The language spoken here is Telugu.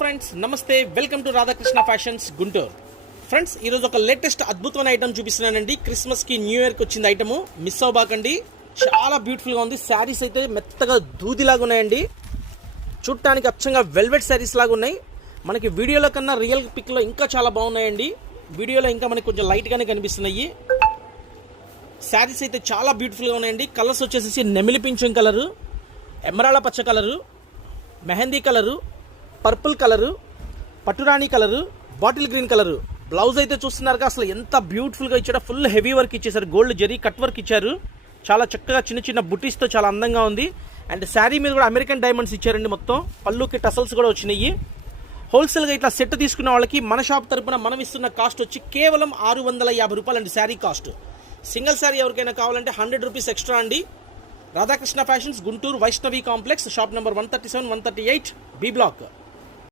ఫ్రెండ్స్, నమస్తే. Welcome to Radhakrishna fashions Guntur. Friends, ఈరోజు ఒక లేటెస్ట్ అద్భుతమైన ఐటమ్ చూపిస్తున్నానండి. క్రిస్మస్కి న్యూ ఇయర్కి వచ్చింది ఐటమ్. మిస్ అవ్వబాకండి. చాలా బ్యూటిఫుల్గా ఉంది. శారీస్ అయితే మెత్తగా దూదిలాగా ఉన్నాయండి. చూడటానికి అచ్చంగా వెల్వెట్ శారీస్ లాగా ఉన్నాయి. మనకి వీడియోలో కన్నా రియల్ పిక్లో ఇంకా చాలా బాగున్నాయండి. వీడియోలో ఇంకా మనకి కొంచెం లైట్గానే కనిపిస్తున్నాయి. శారీస్ అయితే చాలా బ్యూటిఫుల్గా ఉన్నాయండి. కలర్స్ వచ్చేసి నెమిలి పింఛం కలరు, ఎమరాళ్ళ పచ్చ colour, mehendi colour, purple colour, పట్టురాణి colour, bottle green colour. Blouse అయితే చూస్తున్నారుగా, అసలు ఎంత బ్యూటిఫుల్గా ఇచ్చారో. ఫుల్ హెవీ వర్క్ ఇచ్చేసారు. గోల్డ్ జరీ కట్ వర్క్ ఇచ్చారు. చాలా చక్కగా చిన్న చిన్న బుటీస్తో చాలా అందంగా ఉంది. అండ్ శారీ మీద కూడా అమెరికన్ డైమండ్స్ ఇచ్చారండి. మొత్తం పళ్ళుకి టసల్స్ కూడా వచ్చినాయి. హోల్సేల్గా ఇట్లా సెట్ తీసుకున్న వాళ్ళకి మన షాప్ తరపున మనం ఇస్తున్న కాస్ట్ వచ్చి కేవలం 650 రూపాయలు అండి శారీ కాస్ట్. సింగిల్ శారీ ఎవరికైనా కావాలంటే 100 రూపీస్ ఎక్స్ట్రా అండి. Radhakrishna fashions Guntur Vaishnavi complex, shop number 137, 138, B black.